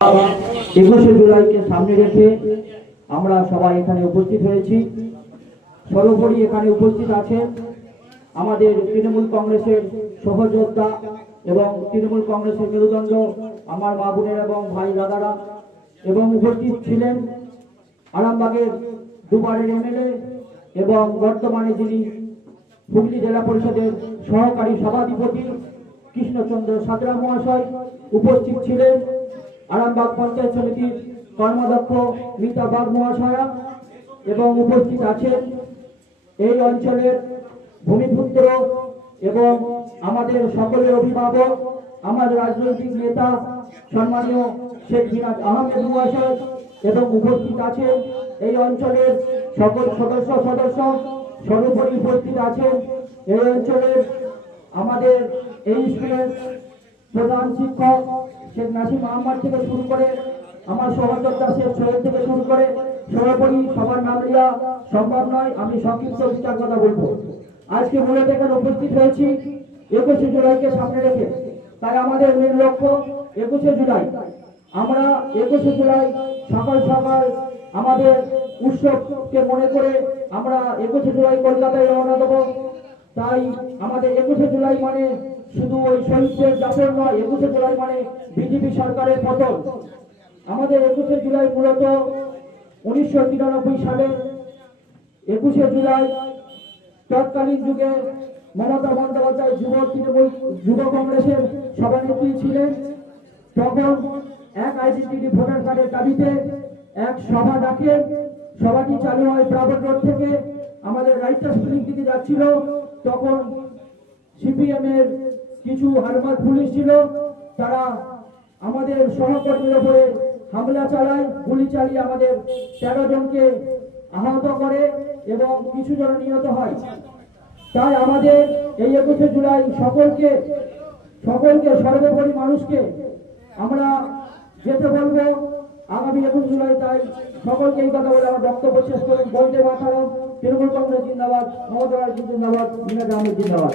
21শে জুলাইকে সামনে রেখে আমরা সবাই এখানে উপস্থিত হয়েছি। সর্বোপরি এখানে উপস্থিত আছেন আমাদের তৃণমূল কংগ্রেসের সহযোদ্ধা এবং তৃণমূল কংগ্রেসের মেরুদণ্ড আমার মা বোনেরা এবং ভাই দাদারা, এবং উপস্থিত ছিলেন আরামবাগের দুবারের এমএলএ এবং বর্তমানে যিনি হুগলি জেলা পরিষদের সহকারী সভাধিপতি কৃষ্ণচন্দ্র সাঁতরা মহাশয়। উপস্থিত ছিলেন আরামবাগ পঞ্চায়েত সমিতির কর্মাধ্যক্ষ মিতা বাগ মহাশয়া, এবং উপস্থিত আছেন এই অঞ্চলের ভূমিপুত্র এবং আমাদের সকলের অভিভাবক, আমাদের রাজনৈতিক নেতা সম্মানীয় শেখ জিনাত আহমেদ মহাশয়, এবং উপস্থিত আছেন এই অঞ্চলের সকল সদস্য। সর্বোপরি উপস্থিত আছেন এই অঞ্চলের আমাদের এই স্কুলের প্রধান শিক্ষক শেখ নাসিম আহমদ থেকে শুরু করে আমার সহযোদ্ধা শেখ সৈয়দ থেকে শুরু করে সর্বোপরি সবার নাম নেওয়া সম্ভব নয়, আমি সংক্ষিপ্ত বিচার কথা বলবো। আজকে মূলত এখানে উপস্থিত হয়েছি 21শে জুলাইকে সামনে রেখে। তাই আমাদের মূল লক্ষ্য 21শে জুলাই। আমরা 21শে জুলাই সকাল সকাল আমাদের উৎসবকে মনে করে আমরা 21শে জুলাই কলকাতায় রওনা দেবো। তাই আমাদের 21শে জুলাই মানে শুধু ওই শহীদদের যাপন নয়, 21শে জুলাই মানে বিজেপি সরকারের পতন। আমাদের 21শে জুলাই মূলত 1993 সালে 21শে জুলাই তৎকালীন যুগে মমতা বন্দ্যোপাধ্যায় যুব কংগ্রেসের সভানেত্রী ছিলেন। তখন এক আইডেন্টিটি ভোটার কার্ডের দাবিতে এক সভা ডাকে। সভাটি চালু হয় প্রাইভেট রোড থেকে, আমাদের রাইটার্স বিল্ডিং থেকে যাচ্ছিল। তখন সিপিএম এর কিছু হারমাদ পুলিশ ছিল, তারা আমাদের সহকর্মীর উপরে হামলা চালায়, গুলি চালিয়ে আমাদের 13 জনকে আহত করে এবং কিছু জন নিহত হয়। তাই আমাদের এই 21শে জুলাই সকলকে সর্বোপরি মানুষকে আমরা যেতে বলবো আগামী 21 জুলাই। তাই সকলকে এই কথা বলে আমার বক্তব্য শেষ করে বলতে পারতাম তৃণমূল কংগ্রেস জিন্দাবাদ, মমতা ব্যানার্জি জিন্দাবাদ, জিনাত আহমেদ জিন্দাবাদ।